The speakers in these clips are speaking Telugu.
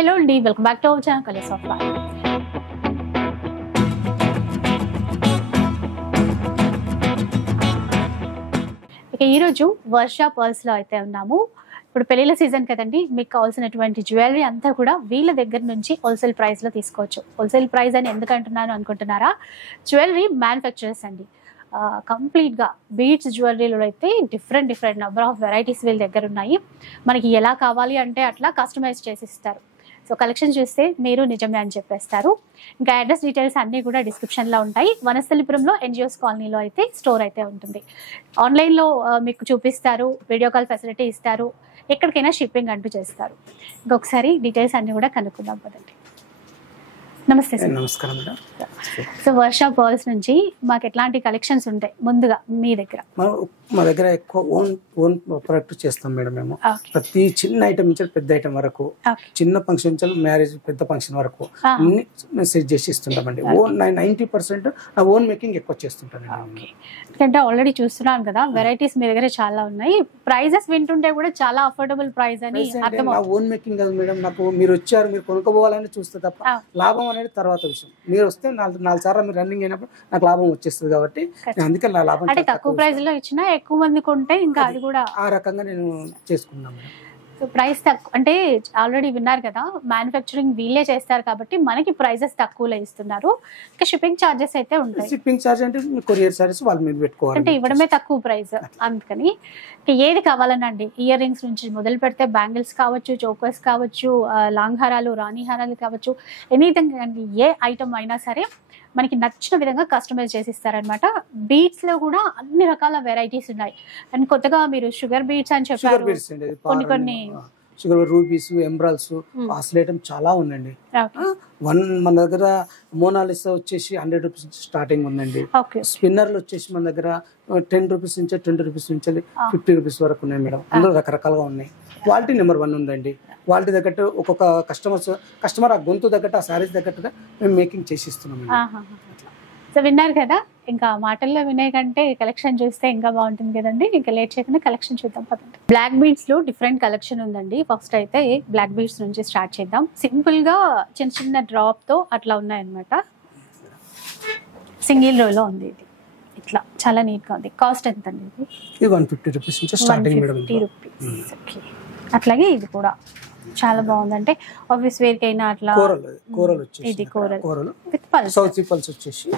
హలో అండి, welcome back to our channel colours of life. ఇక ఈరోజు వర్ష పర్ల్స్లో అయితే ఉన్నాము. ఇప్పుడు పెళ్లిళ్ళ సీజన్ కదండి, మీకు కావాల్సినటువంటి జ్యువెలరీ అంతా కూడా వీళ్ళ దగ్గర నుంచి హోల్సేల్ ప్రైస్లో తీసుకోవచ్చు. హోల్సేల్ ప్రైస్ అని ఎందుకు అంటున్నాను అనుకుంటున్నారా? జ్యువెలరీ మ్యానుఫ్యాక్చరర్స్ అండి. కంప్లీట్గా బీడ్స్ జ్యువెలరీలో అయితే డిఫరెంట్ నెంబర్ ఆఫ్ వెరైటీస్ వీళ్ళ దగ్గర ఉన్నాయి. మనకి ఎలా కావాలి అంటే అట్లా కస్టమైజ్ చేసి ఇస్తారు. సో కలెక్షన్ చూస్తే మీరు నిజమే అని చెప్పేస్తారు. ఇంకా అడ్రస్ డీటెయిల్స్ అన్నీ కూడా డిస్క్రిప్షన్లో ఉంటాయి. వనస్థలిపురంలో ఎన్జిఓస్ కాలనీలో అయితే స్టోర్ అయితే ఉంటుంది. ఆన్లైన్లో మీకు చూపిస్తారు, వీడియో కాల్ ఫెసిలిటీ ఇస్తారు, ఎక్కడికైనా షిప్పింగ్ అంటూ చేస్తారు. ఇంకొకసారి డీటెయిల్స్ అన్నీ కూడా కనుక్కుందాం పదండి. నమస్తే సార్. నమస్కారం మేడం. సో వర్ష పర్ల్స్ నుంచి మాకు ఎట్లాంటి కలెక్షన్స్ ఉంటాయి ముందుగా మీ దగ్గర? మా దగ్గర ఎక్కువ ఓన్ ప్రొడక్ట్ చేస్తాం మేడం. మేము ప్రతి చిన్న ఐటమ్ నుంచి పెద్ద ఐటమ్ వరకు, చిన్న ఫంక్షన్ నుంచి మ్యారేజ్ పెద్ద ఫంక్షన్ వరకు అన్ని సెట్ చేసి ఇస్తుంటామండి. 90% ఓన్ మేకింగ్ ఎక్కువ చేస్తుంటాం. ఎందుకంటే ఆల్రెడీ చూస్తున్నాను కదా, వెరైటీస్ మీ దగ్గర చాలా ఉన్నాయి. ప్రైజెస్ వింటుంటే కూడా చాలా అఫోర్డబుల్ ప్రైస్ అని అర్థం. ఓన్ మేకింగ్ కాదు మేడం, నాకు మీరు వచ్చారు, మీరు కొనుక్కోవాలని చూస్తే తప్ప లాభం అనేది తర్వాత విషయం. మీరు వస్తే 4 సార్లు మీరు రన్నింగ్ అయినప్పుడు నాకు లాభం వచ్చేస్తుంది. కాబట్టి అందుకే నా లాభం అంటే తక్కువ ప్రైస్ లో ఇచ్చినా ఎక్కువ మంది కొంటే ఇంకా అది కూడా ఆ రకంగా నేను చేసుకున్నాను. ప్రైస్ తక్కువ అంటే ఆల్రెడీ విన్నారు కదా, మ్యానుఫ్యాక్చరింగ్ వీళ్ళే చేస్తారు కాబట్టి మనకి ప్రైజెస్ తక్కువలో ఇస్తున్నారు. ఇంకా షిప్పింగ్ ఛార్జెస్ అయితే ఉంటాయి. షిప్పింగ్ ఛార్జ్ అంటే కొరియర్ ఛార్జెస్ వాళ్ళ మీద పెట్టుకోవాలి, అంటే ఇవ్వడమే తక్కువ ప్రైస్. అందుకని ఏది కావాలనండి, ఇయర్ రింగ్స్ నుంచి మొదలు పెడితే బ్యాంగిల్స్ కావచ్చు, చోకర్స్ కావచ్చు, లాంగ్ హారాలు, రాణి హారాలు కావచ్చు, ఎనీథింగ్ అండి, ఏ ఐటమ్ అయినా సరే మనకి నచ్చిన విధంగా కస్టమైజ్ చేసి ఇస్తారనమాట. బీడ్స్ లో కూడా అన్ని రకాల వెరైటీస్ ఉన్నాయి. అండ్ కొత్తగా మీరు షుగర్ బీడ్స్ అని చెప్పారు, కొన్ని షుగర్ రూబీస్, ఎంబ్రాల్స్, ఆసిలేటం చాలా ఉందండి. మన దగ్గర మోనాలిసా వచ్చేసి 100 రూపీస్ నుంచి స్టార్టింగ్ ఉందండి. స్పిన్నర్లు వచ్చేసి మన దగ్గర 10 రూపీస్ నుంచి 20 రూపీస్ నుంచి 50 రూపీస్ వరకు ఉన్నాయి మేడం. అందులో రకరకాలుగా ఉన్నాయి. క్వాలిటీ నెంబర్ 1 ఉందండి. క్వాలిటీ తగ్గట్టు ఒక్కొక్క కస్టమర్ ఆ గొంతు తగ్గట్టు, ఆ శారీస్ తగ్గట్టుగా మేము మేకింగ్ చేసి ఇస్తున్నాం. సో విన్నారు కదా, ఇంకా మాటల్లో వినే కంటే కలెక్షన్ చూస్తే ఇంకా బాగుంటుంది కదండి. ఇంకా లేట్ చేయకుండా కలెక్షన్ చూద్దాం పదండి. బ్లాక్ బీడ్స్ లో డిఫరెంట్ కలెక్షన్ ఉందండి. ఫస్ట్ అయితే బ్లాక్ బీడ్స్ నుంచి స్టార్ట్ చేద్దాం. సింపుల్ గా చిన్న డ్రాప్ తో అట్లా ఉన్నాయన్నమాట. సింగిల్ రోలో ఉంది ఇది. ఇట్లా చాలా నీట్ గా ఉంది. కాస్ట్ ఎంత అండి ఇది? 150 రూపీస్ నుంచి స్టార్టింగ్ మేడం. 150 రూపీస్. ఓకే. అట్లాగే ఇది కూడా చాలా బాగుంది. అంటే ఆఫీస్ వేర్ కైనా అట్లా కోరల్ వచ్చేసి, ఇది coral with pulse, south pulse వచ్చేసి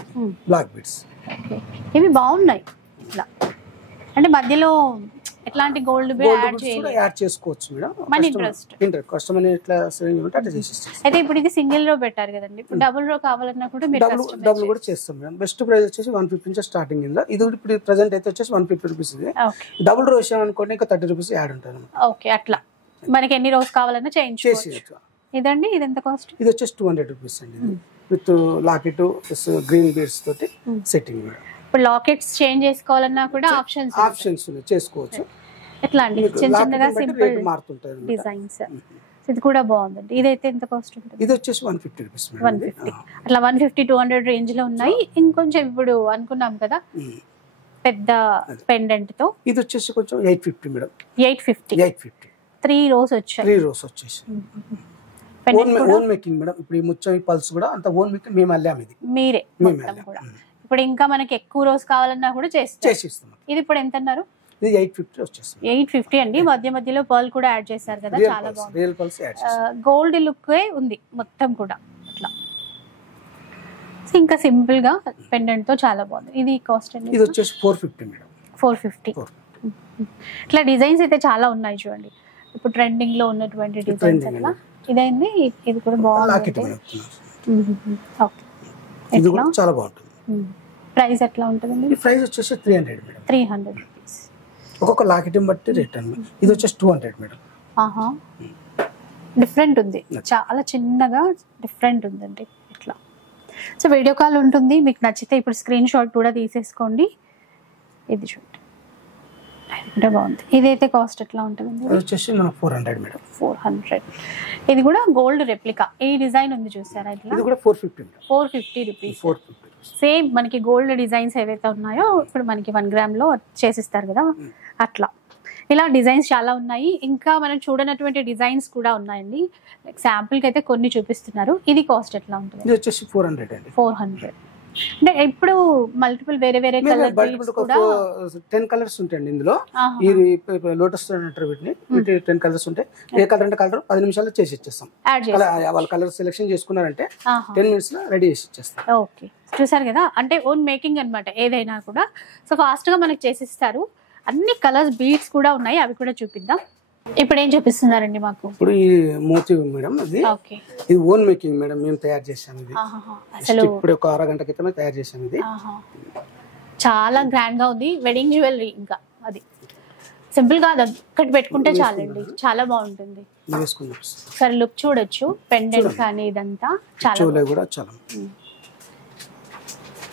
బ్లాక్ బీడ్స్. ఇవి బాగున్నాయి. ఇట్లా అంటే మధ్యలో ఎట్లాంటి గోల్డ్ యాడ్ చేసుకోవచ్చు మేడం. మన ఇంట్రెస్ట్ కస్టమర్ ఎట్లా అట్లా చేసేస్తాం. అయితే ఇప్పుడు ఇది సింగిల్ రో పెట్టారు కదండి, ఇప్పుడు డబుల్ రో కావాలన్నా కూడా మీరు డబుల్ కూడా చేస్తాం మేడం. బెస్ట్ ప్రైస్ వచ్చేసి 150 నుంచి స్టార్టింగ్. ఇది ఇప్పుడు ప్రెసెంట్ అయితే వచ్చేసి 150 రూపీస్. ఇది డబుల్ రో వచ్చాం అనుకోండి, ఇంకా 30 రూపీస్ యాడ్ ఉంటుంది. ఓకే, అట్లా మనకి ఎన్ని రోస్ కావాలన్నా చేయించుకోవచ్చు. ఇదండి, ఇది ఎంత కాస్ట్? ఇది వచ్చేసి 200 రూపీస్ అండి. విత్ లాకెట్ గ్రీన్ బీడ్స్ తోటి సెట్టింగ్. ఇప్పుడు లాకెట్స్ చేంజ్ చేసుకోవాలన్నా కూడా ఆప్షన్స్ చేసుకోవచ్చు. ఎట్లా అండి, చిన్నగా సింపుల్ మారుతుంటాయి డిజైన్స్. ఇది కూడా బాగుందండి. ఇదైతే ఎంత కాస్ట్ ఉంటుంది? ఇది వచ్చేసి 150 రూపీస్. 150 అట్లా 150-200 రేంజ్ లో ఉన్నాయి. ఇంకొంచెం ఇప్పుడు అనుకున్నాం కదా పెద్ద పెండెంట్ తో, ఇది వచ్చేసి కొంచెం 850 మేడం. 850 3 రోస్ వచ్చాయి. 3 రోస్ వచ్చేసి ఓన్ మేకింగ్ మేడం. ఇప్పుడు ఈ ముచ్చం, ఈ పల్స్ కూడా అంత ఓన్ మేకింగ్ మేము అల్లాం. ఇది మీరే కూడా. ఇప్పుడు ఇంకా మనకి ఎక్కువ రోస్ కావాలన్నా కూడా చేసిస్తాం. ఇది ఇప్పుడు ఎంత అన్నారు? ఇది 850 వచ్చేస్తుంది. 850 అండి. మధ్యలో పర్ల్ కూడా యాడ్ చేశారు కదా, చాలా బాగుంది. రియల్ పల్స్ యాడ్ చేశారు. గోల్డ్ లుక్ ఉంది మొత్తం కూడా అట్లా. ఇంకా సింపుల్ గా పెండెంట్ తో చాలా బాగుంది. ఇది కాస్ట్ అండి? ఇది వచ్చేసి 450 మేడం. 450. ఇట్లా డిజైన్స్ అయితే చాలా ఉన్నాయి చూడండి. ఇప్పుడు ట్రెండింగ్ లో ఉన్నటువంటి డిజైన్స్ అట్లా. ఇదైంది, ఇది కూడా బాగుంది. ఇది కూడా చాలా బాగుంటుంది. ప్రైస్ ఎట్లా ఉంటుందండి? ఈ ప్రైస్ వచ్చేసి 300 మేడం. 300 రూపీస్. ఒక్కొక్క లాకెట్ బట్టి రేట్ అండి. ఇది వచ్చేసి 200 మేడం. డిఫరెంట్ ఉంది, చాలా చిన్నగా డిఫరెంట్ ఉందండి ఇట్లా. సో వీడియో కాల్ ఉంటుంది, మీకు నచ్చితే ఇప్పుడు స్క్రీన్ షాట్ కూడా తీసేసుకోండి. ఇది చూడండి, ఇది బాగుంది. ఇదైతే కాస్ట్ ఎట్లా ఉంటుందండి? ఇది వచ్చేసి 400 మేడం. 400. ఇది కూడా గోల్డ్ రెప్లికా. ఈ డిజైన్ ఉంది చూసారా ఇట్లా? ఇది కూడా 450 మేడం. 450 రూపీస్. సేమ్ మనకి గోల్డ్ డిజైన్స్ ఏవైతే ఉన్నాయో ఇప్పుడు మనకి 1 గ్రామ్ లో చేసిస్తారు కదా అట్లా. ఇలా డిజైన్స్ చాలా ఉన్నాయి. ఇంకా మనం చూడనటువంటి డిజైన్స్ కూడా ఉన్నాయండి. లైక్ శాంపుల్ కి అయితే కొన్ని చూపిస్తున్నారు. ఇది కాస్ట్ ఎట్లా ఉంటుంది? ఇది వచ్చేసి 400 అండి. 400 అంటే ఇప్పుడు మల్టిపుల్ వేరే వేరే కలర్ బీడ్స్ కూడా 10 కలర్స్ ఉంటాయండి ఇందులో. ఈ లోటస్ అంటారు వీటిని. 10 కలర్స్ ఉంటాయి. ఏ కలర్ అంటే కలర్ 10 నిమిషాల్లో చేసి ఇచ్చేస్తాం. వాళ్ళ కలర్ సెలెక్షన్ చేసుకున్నారంటే 10 minutes లో రెడీ చేసి ఇచ్చేస్తాం. ఓకే, చూసారు కదా, అంటే ఓన్ మేకింగ్ అన్నమాట ఏదైనా కూడా. సో ఫాస్ట్ గా మనకి చేసిస్తారు. అన్ని కలర్స్ బీడ్స్ కూడా ఉన్నాయి, అవి కూడా చూపిద్దాం. ఇప్పుడు ఏం చూపిస్తున్నారండి మాకు? ఇప్పుడు ఈ మోతీ మేడం, ఇది ఓన్ మేకింగ్ మేడం, మేము తయారు చేసాం. ఇది అసలు ఇప్పుడు ఒక అరగంట క్రితమే తయారు చేసాం. ఇది చాలా గ్రాండ్ గా ఉంది. వెడ్డింగ్ జ్యువెలరీ, ఇంకా అది సింపుల్ గా ఒక్కటి పెట్టుకుంటే చాలండి, చాలా బాగుంటుంది. సరే లుక్ చూడొచ్చు, పెండెంట్ కానీ ఇదంతా చాలా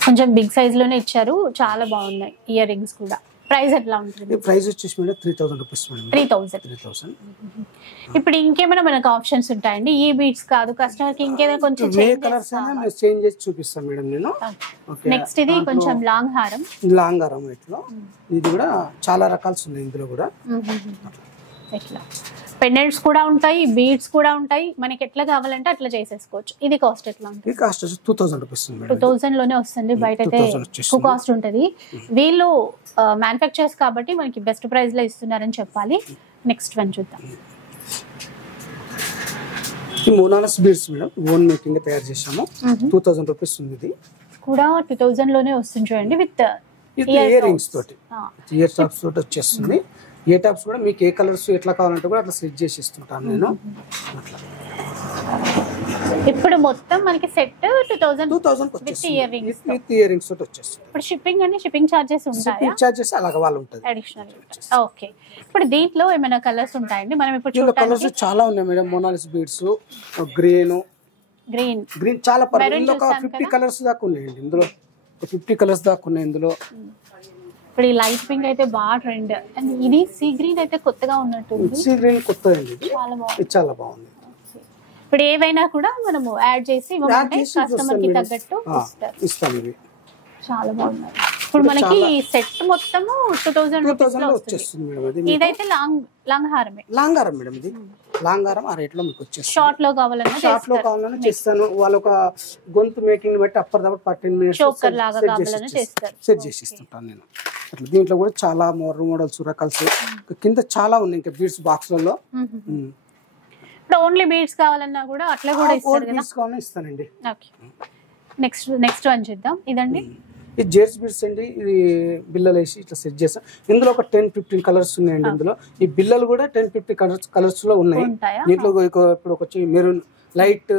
కొంచెం బిగ్ సైజ్ లోనే ఇచ్చారు, చాలా బాగున్నాయి. ఇయర్ రింగ్స్ కూడా. ప్రైస్ ఎట్లా ఉంటుంది? ప్రైస్ వచ్చేసి మేడం 3000 రూపీస్ మేడం. 3000. ఇప్పుడు ఇంకేమైనా మనకు ఆప్షన్స్ ఉంటాయండి? ఈ బీడ్స్ కాదు, కస్టమర్ కి ఇంకేదైనా కొంచెం చేంజ్ చేసి చూపిస్తాను మేడం నేను. నెక్స్ట్ ఇది కొంచెం లాంగ్ హారం. లాంగ్ హారం ఇట్లా, ఇది కూడా చాలా రకాల్స్ ఉన్నాయి ఇందులో కూడా. ఇట్లా పెండెంట్స్ కూడా ఉంటాయి, బీడ్స్ కూడా ఉంటాయి. మనకి ఎట్లా కావాలంటే అట్లా చేసేసుకోవచ్చు. ఇది కాస్ట్ ఎట్లా ఉంటుంది? Cost 2000 rupees. 2000 లోనే వస్తుంది. బయట అయితే ఎక్కువ కాస్ట్ ఉంటది. వీళ్ళు మ్యానుఫ్యాక్చర్స్ కాబట్టి మనకి బెస్ట్ ప్రైస్ లో ఇస్తున్నారని చెప్పాలి. నెక్స్ట్ వన్ చూద్దాం. ఈ మోనాలిస్ బీడ్స్ మేడం, ఓన్ మేకింగ్ తయారు చేసాము. 2000 రూపీస్ ఉంది. ఇది కూడా 2000 లోనే వస్తుంది చూడండి, విత్ ఇయర్ రింగ్స్ తోటి, ఇయర్ టాప్స్ తోటి వచ్చేస్తుంది. ఏ టాప్స్ కూడా మీకు ఏ కలర్స్ ఎట్లా కావాలంటే కూడా అట్లా సెట్ చేసి ఇస్తుంటాను నేను. అట్లా ఇప్పుడు మొత్తం మనకి సెట్ 2000 విత్ ఇయర్ రింగ్స్ తోటి వచ్చేస్తుంది. ఇప్పుడు షిప్పింగ్ అని షిప్పింగ్ చార్జెస్ ఉంటాయా? చార్జెస్ అలాగే వాళ్ళు ఉంటుంది అడిషనల్. ఓకే, ఇప్పుడు దీంట్లో ఏమైనా కలర్స్ ఉంటాయండి? మనం ఇప్పుడు కలర్స్ చాలా ఉన్నాయి మేడం. మోనాలిస్ బీడ్స్, గ్రీన్ చాలా పర్లేదు. ఒక 50 కలర్స్ దాకా ఉన్నాయండి ఇందులో. 50 కలర్స్ దాకా ఉన్నాయి ఇందులో. ఇప్పుడు ఈ లైట్ పింక్ అయితే బాగా ట్రెండ్. అండ్ ఇది సీ గ్రీన్ అయితే కొత్తగా ఉన్నట్టు. సీ గ్రీన్ కొత్తది, చాలా బాగుంది. ఇప్పుడు ఏవైనా కూడా మనము యాడ్ చేసి కస్టమర్ కి తగ్గట్టు ఇస్తాం. ఇవి చాలా బాగున్నాయి. ఇప్పుడు మనకి సెట్ మొత్తము 2000 రూపీస్ లో వచ్చేస్తుంది మేడం. ఇదైతే లాంగ్ హారమే. లాంగ్ హారం మేడం, ఇది లాంగ్ హారం ఆ రేట్ లో మీకు వచ్చేస్తుంది. షార్ట్ లో కావాలన్నా చేస్తాను. వాళ్ళ ఒక గొంతు మేకింగ్ బట్టి అప్పటిదప్పుడు 10 minutes చోకర్ లాగా కావాలన్నా చేస్తారు, సెట్ చేసి ఇస్తుంటాను నేను. అట్లా దీంట్లో కూడా చాలా మోడల్స్ రకాల్స్ కింద చాలా ఉన్నాయి. ఇంకా బీడ్స్ బాక్స్ లలో ఇప్పుడు ఓన్లీ బీడ్స్ కావాలన్నా కూడా అట్లా కూడా ఇస్తారు కదా? బీడ్స్ కావాలన్నా ఇస్తానండి. ఓకే, నెక్స్ట్ వన్ చూద్దాం. ఇదండి, ఇది జెట్స్ బీడ్స్ అండి. ఇది బిల్లలు వేసి ఇట్లా సెట్ చేస్తాం. ఇందులో ఒక 10-15 కలర్స్ ఉన్నాయండి ఇందులో. ఈ బిల్లలు కూడా 10-50 కలర్స్ లో ఉన్నాయి. దీంట్లో ఇప్పుడు వచ్చి మెరూన్, లైట్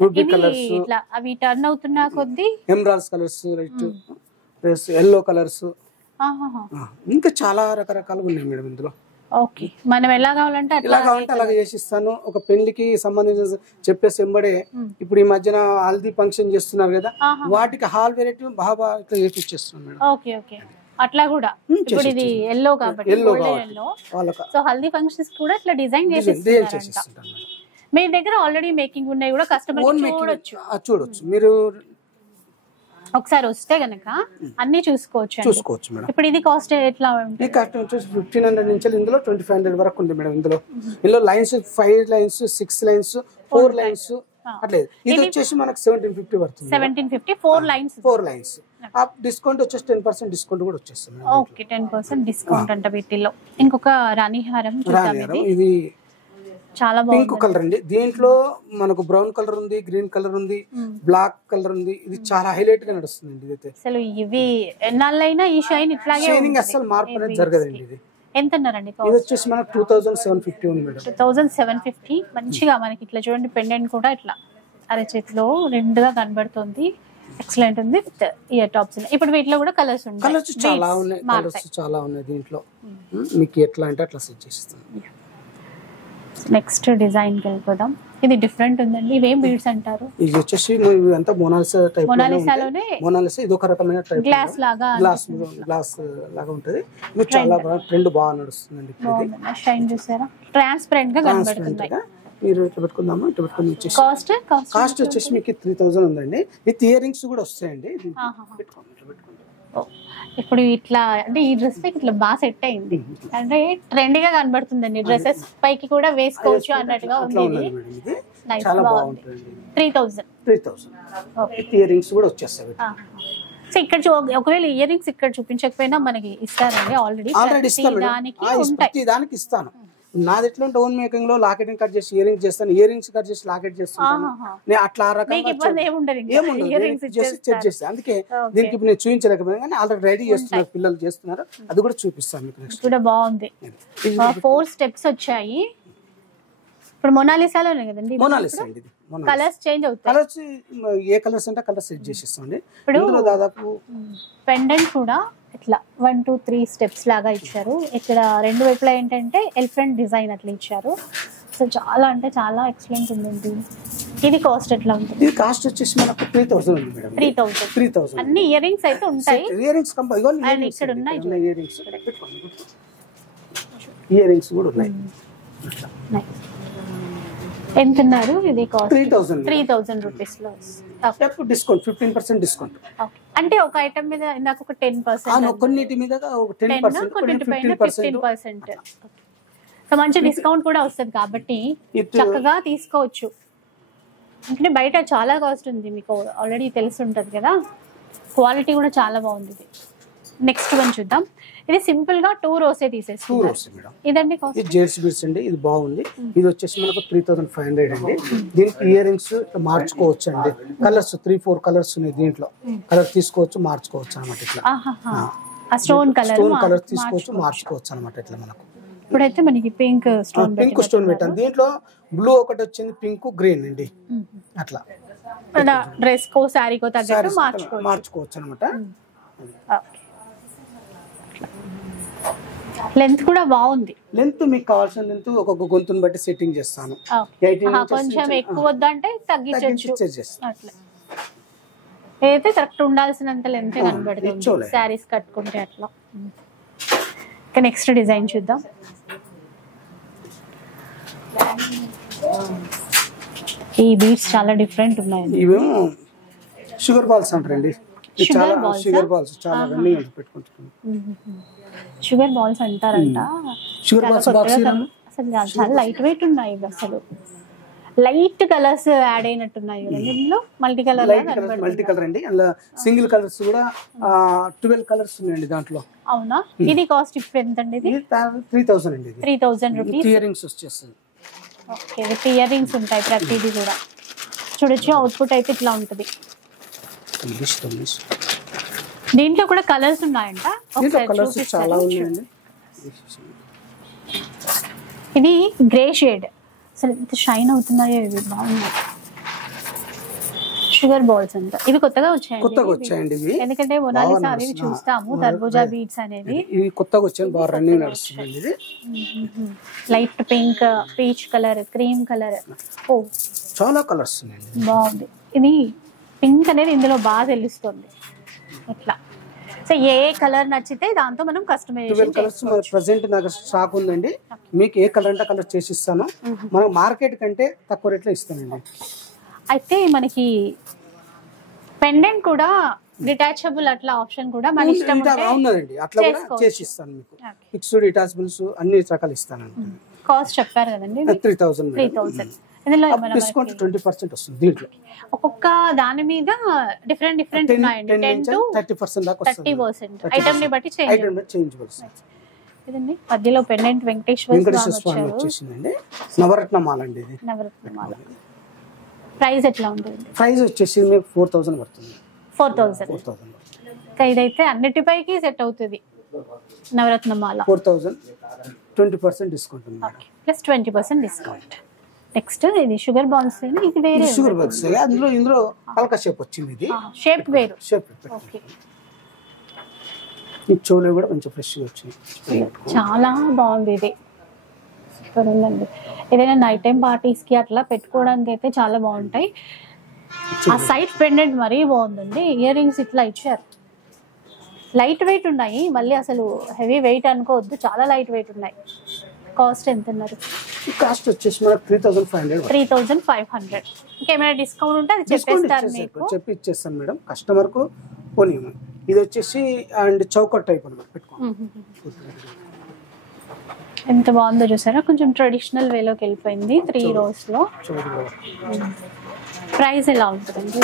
రూబీ కలర్స్, ఇట్లా అవి టర్న్ అవుతున్నా కొద్ది emeralds colours, light yellow colours, ఇంకా చాలా రకరకాలుగా ఉన్నాయి మేడం ఇందులో. ఓకే, మనం ఎలా కావాలంటే అలాగే చేసిస్తాను. ఒక పెళ్లికి సంబంధించిన చెప్పేసి ఎంబడే ఇప్పుడు ఈ మధ్యన హల్దీ ఫంక్షన్ చేస్తున్నారు కదా, వాటికి హాల్ వెరైటీ బాగా ఇట్లా చేపిచ్చేస్తున్నాను మేడం. ఓకే ఓకే, అట్లా కూడా. ఇప్పుడు ఇది ఎల్లో కాబట్టి, సో హల్దీ ఫంక్షన్స్ కూడా ఇట్లా డిజైన్ చేసి మీ దగ్గర ఆల్రెడీ మేకింగ్ ఉన్నాయి కూడా, కస్టమర్ చూడొచ్చు. మీరు ఒకసారి వస్తే గనక అన్ని చూసుకోవచ్చు మేడం. ఇప్పుడు ఇది కాస్ట్ ఎట్లా ఉంటుంది? 1500 నుంచి ఇందులో 2500 వరకు ఉంది మేడం. ఇందులో లైన్స్ 5 లైన్స్, 6 లైన్స్, 4 లైన్స్ అట్లేదు. ఇది వచ్చేసి మనకు 1750 పడుతుంది. 1750 4 లైన్స్. డిస్కౌంట్ వచ్చేసి 10% డిస్కౌంట్ కూడా వచ్చేస్తుంది. ఓకే, 10% డిస్కౌంట్ అంట వీటిల్లో. ఇంకొక రాణి హారం చూద్దాం. ఇది చాలా పింక్ కలర్ అండి. దీంట్లో మనకు బ్రౌన్ కలర్ ఉంది, గ్రీన్ కలర్ ఉంది, బ్లాక్ కలర్ ఉంది. ఇది చాలా హైలైట్ గా నడుస్తుంది. ఇది అసలు ఇవి ఎన్నాళ్ళైనా ఈ షైన్ ఇట్లాగే షైనింగ్ అసలు మార్పు అనేది జరగదండి. ఇది ఎంత అన్నారండి? ఇది వచ్చేసి మనకు 2750 ఉంది మేడం. 2750. మంచిగా మనకి ఇట్లా చూడండి, పెండెంట్ కూడా ఇట్లా అరచేతిలో రెండుగా కనబడుతుంది. ఎక్సలెంట్ ఉంది విత్ ఇయర్ టాప్స్. ఇప్పుడు వీటిలో కూడా కలర్స్ ఉన్నాయి. కలర్స్ చాలా ఉన్నాయి దీంట్లో. మీకు ఎట్లా అంటే అట్లా సెట్ చేస్తాను. నెక్స్ట్ డిజైన్ కి వెళ్ళిపోదాం. ఇది డిఫరెంట్ ఉందండి. ఇవేం బీడ్స్ అంటారు? ఇది వచ్చేసి అంతా మోనాలిసా టైప్. మోనాలిసాలోనే మోనాలిసా ఇది ఒక రకమైన టైప్ గ్లాస్ లాగా ఉంటది. ఇది చాలా ట్రెండ్ బాగా నడుస్తుందండి. షైన్ చూసారా, ట్రాన్స్పరెంట్ గా కనబడుతుంది. మీరు ఇట్లా పెట్టుకుందామా? ఇట్లా పెట్టుకుని వచ్చేసి కాస్ట్ వచ్చేసి మీకు 3000 ఉందండి. విత్ ఇయర్ రింగ్స్ కూడా వస్తాయండి. ఇప్పుడు ఇట్లా అంటే ఈ డ్రెస్ పైకి ఇట్లా బాగా సెట్ అయింది, అంటే ట్రెండ్ గా కనబడుతుందండి. డ్రెస్సెస్ పైకి కూడా వేసుకోవచ్చు అన్నట్టుగా ఉంది. ఇది నైస్, బాగుంది. 3000 ఇయర్ రింగ్స్ కూడా వచ్చేస్తాయి. సో ఇక్కడ ఒకవేళ ఇయర్ రింగ్స్ ఇక్కడ చూపించకపోయినా మనకి ఇస్తారండి ఆల్రెడీ దానికి ఇస్తాను. నాది ఎట్లా ఉంటే ఓన్ మేకింగ్ లో లాకెటింగ్ కట్ చేసి ఇయర్ రింగ్స్ చేస్తాను, ఇయర్ రింగ్స్ కట్ చేసి లాకెట్ చేస్తాను. నేను అట్లా చెక్ చేస్తాను. అందుకే దీనికి ఇప్పుడు నేను చూపించలేకపోయినా కానీ ఆల్రెడీ రెడీ చేస్తున్నారు, పిల్లలు చేస్తున్నారు. అది కూడా చూపిస్తాను మీకు నెక్స్ట్. కూడా బాగుంది. 4 స్టెప్స్ వచ్చాయి. ఇప్పుడు మొనాలిసాలోనే కదండి, మొనాలిసా అండి. కలర్స్ చేంజ్ అవుతాయి. కలర్స్ ఏ కలర్స్ అంటే కలర్ సెట్ చేసిస్తామండి. ఇప్పుడు దాదాపు పెండెంట్ కూడా ఇట్లా 1 2 3 స్టెప్స్ లాగా ఇచ్చారు. ఇక్కడ రెండు వైపులా ఏంటంటే ఎలిఫెంట్ డిజైన్ అట్లా ఇచ్చారు. సో చాలా అంటే చాలా ఎక్సలెంట్ ఉందండి. ఇది కాస్ట్ ఎట్లా ఉంటుంది? ఇది కాస్ట్ వచ్చేసి మనకు 3000 ఉంది మేడం. 3000 అన్ని ఇయర్ రింగ్స్ అయితే ఉంటాయి. ఇయర్ రింగ్స్ అండ్ ఇక్కడ ఉన్నాయి ఇయర్ రింగ్స్ కూడా ఉన్నాయి. ఎంత ఉన్నారు? ఇది కాస్ట్ 3000 రూపీస్ లో డిస్కౌంట్ 15% డిస్కౌంట్. అంటే ఒక ఐటమ్ మీద ఇందాక ఒక 10%, కొన్నిటి మీద ఒక 10%, కొన్నిటి పైన 15%. సో మంచి డిస్కౌంట్ కూడా వస్తుంది కాబట్టి చక్కగా తీసుకోవచ్చు. అంటే బయట చాలా కాస్ట్ ఉంది, మీకు ఆల్రెడీ తెలిసి ఉంటుంది కదా. క్వాలిటీ కూడా చాలా బాగుంది. ఇది నెక్స్ట్ వన్ చూద్దాం. ఇది సింపుల్ గా 2 రోసే తీసేస్తున్నారు. ఇదండి కాస్ట్. ఇది జెర్సీ బీడ్స్ అండి. ఇది బాగుంది. ఇది వచ్చేసి మనకు 3500 అండి. దీనికి ఇయర్ రింగ్స్ మార్చుకోవచ్చు అండి. కలర్స్ 3-4 కలర్స్ ఉన్నాయి దీంట్లో. కలర్ తీసుకోవచ్చు, మార్చుకోవచ్చు అనమాట. ఇట్లా స్టోన్ కలర్ తీసుకోవచ్చు, మార్చుకోవచ్చు అనమాట. ఇట్లా మనకు ఇప్పుడైతే మనకి పింక్ స్టోన్ పెట్టాను. దీంట్లో బ్లూ ఒకటి వచ్చింది, పింక్ గ్రీన్ అండి. అట్లా డ్రెస్ కో శారీ కో తగ్గట్టు మార్చుకోవచ్చు అనమాట. లెంత్ కూడా బాగుంది. లెంత్ మీకు కావాల్సిన లెంత్ ఒక్కొక్క గొంతుని బట్టి సెట్టింగ్ చేస్తాను. కొంచెం ఎక్కువ వద్దంటే తగ్గించవచ్చు. అట్లా ఏదైతే కరెక్ట్ ఉండాల్సినంత లెంత్ కనబడుతుంది శారీస్ కట్టుకుంటే అట్లా. ఇంకా నెక్స్ట్ డిజైన్ చూద్దాం. ఈ బీడ్స్ చాలా డిఫరెంట్ ఉన్నాయి. ఇవేమో షుగర్ బాల్స్ అంటారండి. షుగర్ బాల్స్ చాలా రన్నింగ్ పెట్టుకుంటున్నాను. షుగర్ బాల్స్ అంటారంట. అసలు చాలా లైట్ వెయిట్ ఉన్నాయి. అసలు లైట్ కలర్స్ యాడ్ అయినట్టున్నాయి కదా ఇందులో. మల్టీ కలర్ అండి. అందులో సింగిల్ కలర్స్ కూడా 12 కలర్స్ ఉన్నాయండి దాంట్లో. అవునా? ఇది కాస్ట్ ఇప్పుడు ఎంత అండి? 3000 అండి. 3000 రూపీస్. ఇయర్ రింగ్స్ వచ్చేస్తుంది. ఓకే, విత్ ఇయర్ రింగ్స్ ఉంటాయి ప్రతిదీ కూడా. చూడొచ్చు అవుట్పుట్ అయితే ఇట్లా ఉంటుంది. దీంట్లో కూడా కలర్స్ ఉన్నాయంట. చాలా ఉన్నాయండి. ఇది గ్రే షేడ్. అసలు ఎంత షైన్ అవుతున్నాయో ఇవి, బాగున్నాయి. షుగర్ బాల్స్ అంట. ఇవి కొత్తగా వచ్చాయండి. ఎందుకంటే మొనాలిసా అనేవి చూస్తాము, తర్బూజా బీడ్స్ అనేవి. ఇవి కొత్తగా వచ్చాయి, బాగా రన్నింగ్ నడుస్తుంది. ఇది light pink, peach colour, cream colour. ఓ చాలా కలర్స్ ఉన్నాయండి. బాగుంది. ఇది పింక్ అనేది ఇందులో బాగా తెలుస్తుంది. ఇట్లా సో ఏ కలర్ నచ్చితే దాంతో మనం కస్టమైజేషన్ చేసుకోవచ్చు. ప్రెసెంట్ నాకు స్టాక్ ఉందండి. మీకు ఏ కలర్ అంటే కలర్ చేసి ఇస్తాను. మనం మార్కెట్ కంటే తక్కువ రేట్లో ఇస్తానండి. అయితే మనకి పెండెంట్ కూడా డిటాచబుల్ అట్లా ఆప్షన్ కూడా మన ఇష్టం ఉన్నదండి. అట్లా కూడా చేసి ఇస్తాను మీకు. ఫిక్స్డ్ డిటాచబుల్స్ అన్ని రకాలు ఇస్తానండి. కాస్ట్ చెప్పారు కదండి 3000. డిస్కౌంట్ 20% వస్తుంది. దీంట్లో ఒక్కొక్క దాని మీద డిఫరెంట్ ఉన్నాయండి. 10 to 30% దాకా వస్తుంది. 30% ఐటమ్ ని బట్టి చేంజ్. ఇదండి మధ్యలో పెండెంట్ వెంకటేశ్వర స్వామి వచ్చేసిందండి. నవరత్న మాల అండి. ఇది నవరత్న మాల. ప్రైస్ ఎట్లా ఉంటుంది? ప్రైస్ వచ్చేసి మీకు 4000 పడుతుంది. 4000. ఇదైతే అన్నిటిపైకి సెట్ అవుతుంది. నవరత్న మాల 4000, 20% డిస్కౌంట్ ఉంది. Plus 20% discount. నెక్స్ట్ ఇది షుగర్ బాల్స్. ఇది వేరే షుగర్ బాల్స్. ఇందులో పలక షేప్ వచ్చింది. ఇది షేప్ వేరు. ఓకే. ఈ చోలే కూడా కొంచెం ఫ్రెష్ గా వచ్చింది. చాలా బాగుంది. ఇది సూపర్ ఉందండి. ఏదైనా నైట్ టైం పార్టీస్ కి అట్లా పెట్టుకోవడానికి అయితే చాలా బాగుంటాయి. ఆ సైడ్ పెండెంట్ మరీ బాగుందండి. ఇయర్ రింగ్స్ ఇట్లా ఇచ్చారు. లైట్ వెయిట్ ఉన్నాయి. మళ్ళీ అసలు హెవీ వెయిట్ అనుకోవద్దు, చాలా లైట్ వెయిట్ ఉన్నాయి. కాస్ట్ ఎంత ఉన్నారు? కాస్ట్ వచ్చేసి మనకు 3500. ఇంకేమైనా డిస్కౌంట్ ఉంటే అది చెప్పేస్తారు మీకు. చెప్పి ఇచ్చేస్తాను మేడం. కస్టమర్ కు పోనీ ఇది వచ్చేసి అండ్ చౌకట్ టైప్ అనమాట పెట్టుకోండి. ఎంత బాగుందో చూసారా, కొంచెం ట్రెడిషనల్ వేలోకి వెళ్ళిపోయింది 3 rows లో. ప్రైస్ ఎలా ఉంటుందండి?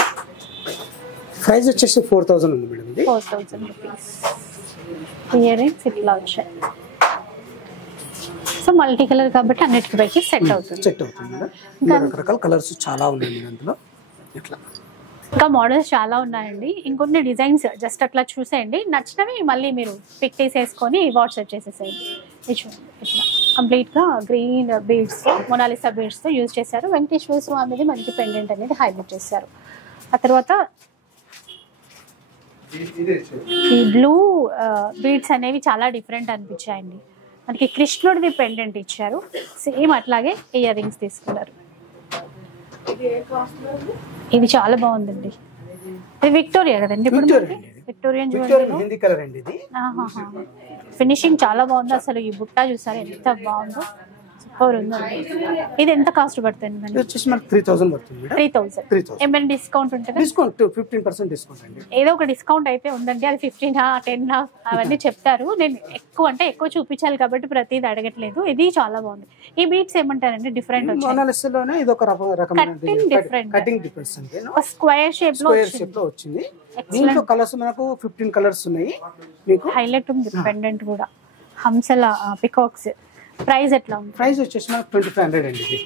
ప్రైస్ వచ్చేసి 4000 ఉంది మేడం. ఇది 4000 రూపీస్. ఇయర్ రింగ్స్ ఇట్లా వచ్చాయి. సో మల్టీ కలర్ కాబట్టి అన్నిటికి పైకి సెట్ అవుతుంది. సెట్ అవుతుంది మేడం. ఇంకా రకరకాల కలర్స్ చాలా ఉన్నాయి అందులో. ఇట్లా ఇంకా మోడల్స్ చాలా ఉన్నాయండి. ఇంకొన్ని డిజైన్స్ జస్ట్ అట్లా చూసేయండి, నచ్చినవి మళ్ళీ మీరు పిక్ తీసేసుకొని వాట్సాప్ చేసేసేయండి. చూడండి ఇట్లా కంప్లీట్గా గ్రీన్ బీడ్స్తో, మొనాలిసా బీడ్స్తో యూజ్ చేశారు. వెంకటేశ్వర స్వామిది మనకి పెండెంట్ అనేది హైలైట్ చేశారు. ఆ తర్వాత ఈ బ్లూ బీడ్స్ అనేవి చాలా డిఫరెంట్ అనిపించాయండి. మనకి కృష్ణుడిది పెండెంట్ ఇచ్చారు, సేమ్ అట్లాగే ఇయర్ రింగ్స్ తీసుకున్నారు. ఇది చాలా బాగుందండి. ఇది విక్టోరియా కదండి, విక్టోరియన్ హిందీ కలర్ అండి ఇది. ఫినిషింగ్ చాలా బాగుంది. అసలు ఈ బుట్ట చూసారు ఎంత బాగుందో, సూపర్ ఉందండి. ఇది ఎంత కాస్ట్ పడుతుంది? ఇది వచ్చేసి మనకి 3000 పడుతుంది. 3000. ఏమైనా డిస్కౌంట్ ఉంటుంది? డిస్కౌంట్ 15% డిస్కౌంట్ అండి. ఏదో ఒక డిస్కౌంట్ అయితే ఉందండి. అది 15 10 అవన్నీ చెప్తారు. నేను ఎక్కువ చూపించాలి కాబట్టి ప్రతిది అడగట్లేదు. ఇది చాలా బాగుంది. ఈ బీట్స్ ఏమంటారండి? డిఫరెంట్ వచ్చాయి. ఇది ఒక రకమైన కటింగ్ డిఫరెన్స్ అంటే స్క్వేర్ షేప్ లో వచ్చింది. దీంట్లో కలర్స్ మనకు 15 కలర్స్ ఉన్నాయి. మీకు హైలైట్ ఉంది పెండెంట్ కూడా, హంసల పికాక్స్. ప్రైస్ ఎట్లా ఉంది? ప్రైస్ వచ్చేసి మనకు 2500 అండి. ఇది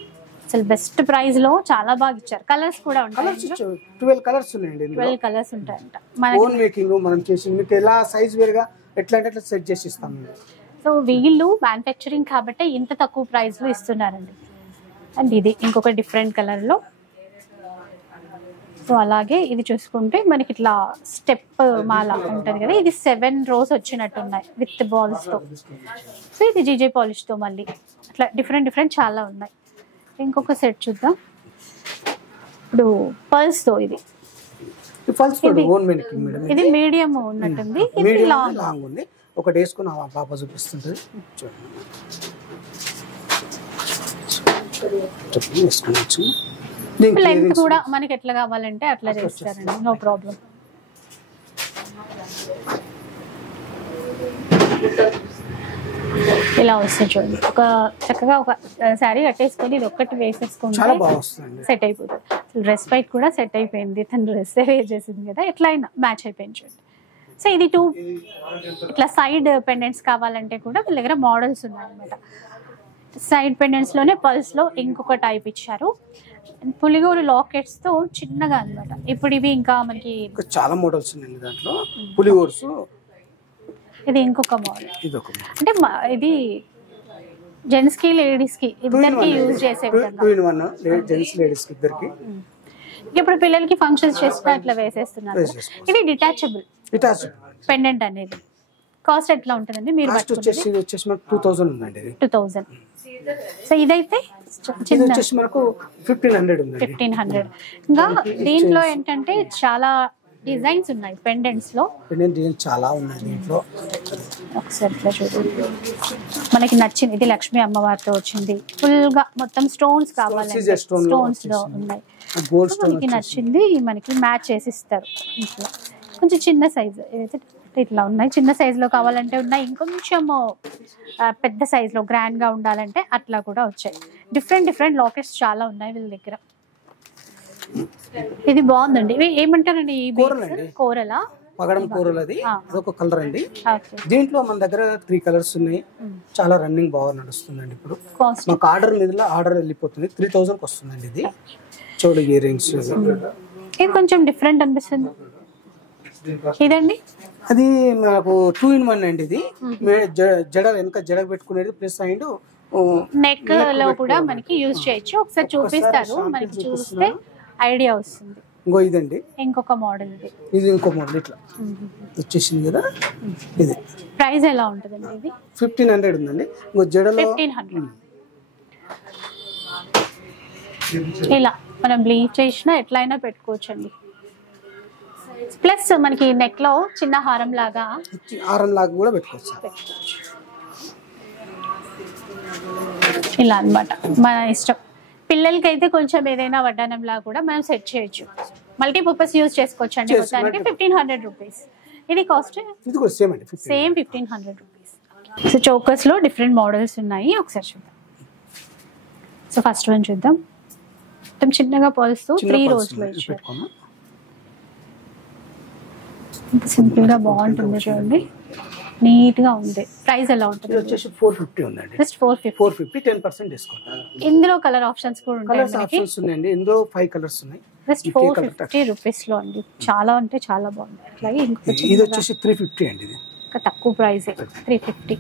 అసలు బెస్ట్ ప్రైస్ లో చాలా బాగా ఇచ్చారు. కలర్స్ కూడా ఉంటాయి. 12 కలర్స్ ఉన్నాయండి. 12 కలర్స్ ఉంటాయంట. ఓన్ మేకింగ్ మనం చేసి మీకు ఎలా సైజ్ వేరుగా ఎట్లా అంటే అట్లా సెట్ చేసి ఇస్తాం. సో వీళ్ళు మ్యానుఫ్యాక్చరింగ్ కాబట్టి ఇంత తక్కువ ప్రైస్ లో ఇస్తున్నారండి. అండ్ ఇది ఇంకొక డిఫరెంట్ కలర్ లో. సో అలాగే ఇది చూసుకుంటే మనకి ఇట్లా స్టెప్ మాల ఉంటుంది కదా, ఇది 7 rows వచ్చినట్టు ఉన్నాయి విత్ బాల్స్ తో. సో ఇది జీజే పాలిష్ తో మళ్ళీ అట్లా డిఫరెంట్ చాలా ఉన్నాయి. ఇంకొక సెట్ చూద్దాం. ఇప్పుడు పల్స్ తో ఇది ఇది మీడియం ఉన్నట్టుంది. ఇది లాంగ్ ఉంది. ఒకటి వేసుకుని పాప చూపిస్తుంది. వేసుకోవచ్చు. లెంత్ కూడా మనకి ఎట్లా కావాలంటే అట్లా చేస్తారండి, నో ప్రాబ్లం. ఇలా వస్తుంది చూడండి. ఒక చక్కగా ఒక శారీ కట్టేసుకొని ఇది ఒక్కటి వేసేసుకుంటే సెట్ అయిపోతుంది. డ్రెస్ పైకి కూడా సెట్ అయిపోయింది. తను డ్రెస్ వేర్ చేసింది కదా, ఎట్లా అయినా మ్యాచ్ అయిపోయింది చూడండి. సో ఇది 2 ఇట్లా సైడ్ పెండెంట్స్ కావాలంటే కూడా వీళ్ళ దగ్గర మోడల్స్ ఉన్నాయన్నమాట. సైడ్ పెండెంట్స్ లోనే పల్స్ లో ఇంకొక టైప్ ఇచ్చారు. పులిగోరు లాకెట్స్ తో చిన్నగా అన్నమాట. ఇప్పుడు ఇవి ఇంకా మనకి చాలా మోడల్స్ ఉన్నాయి దాంట్లో. పులిగోర్స్ ఇది ఇంకొక మోడల్. అంటే ఇది జెంట్స్ కి లేడీస్ కి ఇద్దరికి యూజ్ చేసే విధంగా. జెంట్స్ లేడీస్ కి ఇద్దరికి. ఇప్పుడు పిల్లలకి ఫంక్షన్స్ చేస్తే అట్లా వేసేస్తున్నారు. ఇది డిటాచబుల్ పెండెంట్ అనేది. కాస్ట్ ఎట్లా ఉంటుందండి? మీరు వచ్చేసి 2000 ఉందండి. 2000. సో ఇదైతే మనకు 1500 ఉంది. 1500. ఇంకా దీంట్లో ఏంటంటే చాలా డిజైన్స్ ఉన్నాయి పెండెంట్స్ లో. పెండెంట్ డిజైన్ చాలా ఉన్నాయి దీంట్లో. ఒకసారి ఇట్లా చూడండి. మనకి నచ్చింది ఇది లక్ష్మీ అమ్మవారితో వచ్చింది. ఫుల్ గా మొత్తం స్టోన్స్ కావాలంటే స్టోన్స్ లో ఉన్నాయి. మనకి నచ్చింది మనకి మ్యాచ్ చేసి ఇస్తారు. కొంచెం చిన్న సైజు ఏదైతే ఇట్లా ఉన్నాయి. చిన్న సైజ్ లో కావాలంటే ఉన్నాయి. ఇంకొంచెం పెద్ద సైజ్ లో గ్రాండ్ గా ఉండాలంటే అట్లా కూడా వచ్చాయి. డిఫరెంట్ లాకెట్స్ చాలా ఉన్నాయి వీళ్ళ దగ్గర. ఇది బాగుందండి. ఇవి ఏమంటారండి? కోరలా పగడం కూరలు. అది అదొక కలర్ అండి. దీంట్లో మన దగ్గర 3 కలర్స్ ఉన్నాయి. చాలా రన్నింగ్ బాగా నడుస్తుందండి. ఇప్పుడు మాకు ఆర్డర్ మీద ఆర్డర్ వెళ్ళిపోతుంది. 3000కి వస్తుందండి. ఇది చూడు ఇయర్ రింగ్స్. ఇది కొంచెం డిఫరెంట్ అనిపిస్తుంది. ఇదండి అది మనకు 2 in 1 అండి. ఇది జడ వెనక జడ పెట్టుకునేది ప్లస్ అండ్ నెక్ లో కూడా మనకి యూజ్ చేయొచ్చు. ఒకసారి చూపిస్తారు, మనకి చూస్తే ఐడియా వస్తుంది. ఇంకో ఇదండి ఇంకొక మోడల్. ఇది ఇంకో మోడల్ ఇట్లా వచ్చేసింది కదా. ఇది ప్రైస్ ఎలా ఉంటుందండి? ఇది 1500 ఉందండి. ఇంకో జడలో 1500. ఇలా మనం బ్లీచ్ చేసినా ఎట్లయినా పెట్టుకోవచ్చండి. ప్లస్ మనకి నెక్ లో చిన్న హారం లాగా కూడా పెట్టుకోవచ్చు. ఇలా అన్నమాట, మన ఇష్టం. పిల్లలకి అయితే కొంచెం ఏదైనా వడ్డానం లాగా కూడా మనం సెట్ చేయొచ్చు. మల్టీపర్పస్ యూజ్ చేసుకోవచ్చు అండి. మొత్తానికి 1500 రూపీస్. ఇది కాస్ట్ ఇది కూడా సేమ్ అండి, సేమ్ 1500 రూపీస్. సో చోకర్స్ లో డిఫరెంట్ మోడల్స్ ఉన్నాయి, ఒకసారి చూద్దాం. సో ఫస్ట్ వన్ చూద్దాం. మొత్తం చిన్నగా పర్ల్స్ తో 3 rows లో ఇచ్చారు. సింపుల్ గా బాగుంటుంది చూడండి, నీట్ గా ఉంది. ప్రైస్ ఎలా ఉంటుంది? వచ్చేసి 450 ఉందండి. జస్ట్ 450. 10% డిస్కౌంట్. ఇందులో కలర్ ఆప్షన్స్ కూడా ఉంటాయి. కలర్స్ ఆప్షన్స్ ఉన్నాయండి, ఇందులో 5 కలర్స్ ఉన్నాయి. జస్ట్ 450 రూపీస్ లో అండి, చాలా అంటే చాలా బాగుంది. అట్లాగే ఇది వచ్చేసి 350 అండి. ఇది ఇంకా తక్కువ ప్రైస్ 350.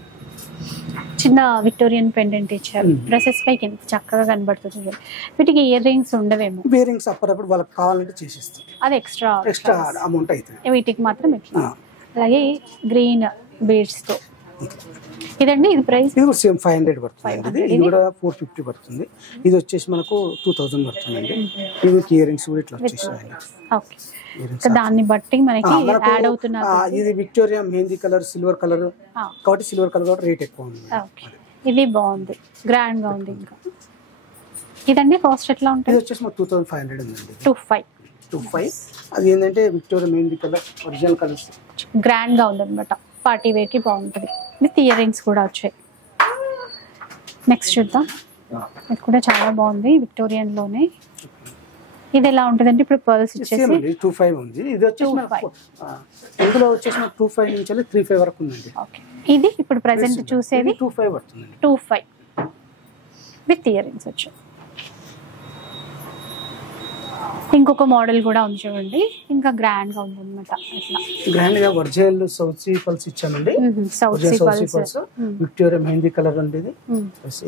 చిన్న విక్టోరియన్ పెండెంట్ ఇచ్చారు. డ్రెస్సెస్ పైకి ఎంత చక్కగా కనబడుతుంది. వీటికి ఇయర్ రింగ్స్ ఉండవేమో. ఇయర్ రింగ్స్ అప్పుడప్పుడు వాళ్ళకి కావాలంటే చేసిస్తాం, అది ఎక్స్ట్రా అమౌంట్ అవుతుంది. వీటికి మాత్రం ఇట్లా. అలాగే గ్రీన్ బీడ్స్ తో ఇదండి, ఇది ప్రైస్ ఇది సేమ్ 500 పడుతుంది. ఇది కూడా 450 పడుతుంది. ఇది వచ్చేసి మనకు 2000 పడుతుందండి. ఇది ఇయర్ రింగ్స్ కూడా ఇట్లా వచ్చేసాయండి. ఓకే, దాన్ని బట్టి మనకి యాడ్ అవుతున్నారు. ఇది Victoria mehndi colour, silver colour కాబట్టి సిల్వర్ కలర్ కూడా రేట్ ఎక్కువ ఉంది. ఇది బాగుంది, గ్రాండ్ గా ఉంది. ఇంకా ఇదండి కాస్ట్ ఎట్లా ఉంటుంది? ఇది వచ్చేసి 2500 ఉందండి. 25. అది ఏంటంటే Victoria mehndi colour, original colours, grand గా ఉంది అనమాట. పార్టీ వేర్ కి బాగుంటుంది. విత్ ఇయర్ రింగ్స్ కూడా వచ్చాయి. నెక్స్ట్ చూద్దాం. ఇది కూడా చాలా బాగుంది, విక్టోరియన్ లోనే. ఇది ఎలా ఉంటుందంటే ఇప్పుడు పర్ల్స్ వచ్చేసి 25 ఉంది. ఇది వచ్చేసి ఇందులో వచ్చేసి 25 నుంచి 35 వరకు ఉందండి. ఓకే, ఇది ఇప్పుడు ప్రెసెంట్ చూసేది 25 పడుతుందండి. 25 విత్ ఇయర్ రింగ్స్ వచ్చాయి. ఇంకొక మోడల్ కూడా ఉంది చూడండి, ఇంకా గ్రాండ్ గా ఉంది అనమాట. అట్లా గ్రాండ్ గా ఒరిజినల్ సౌత్ సీ పల్స్ ఇచ్చామండి. South sea pearls Victoria mehndi colour ఉండేది.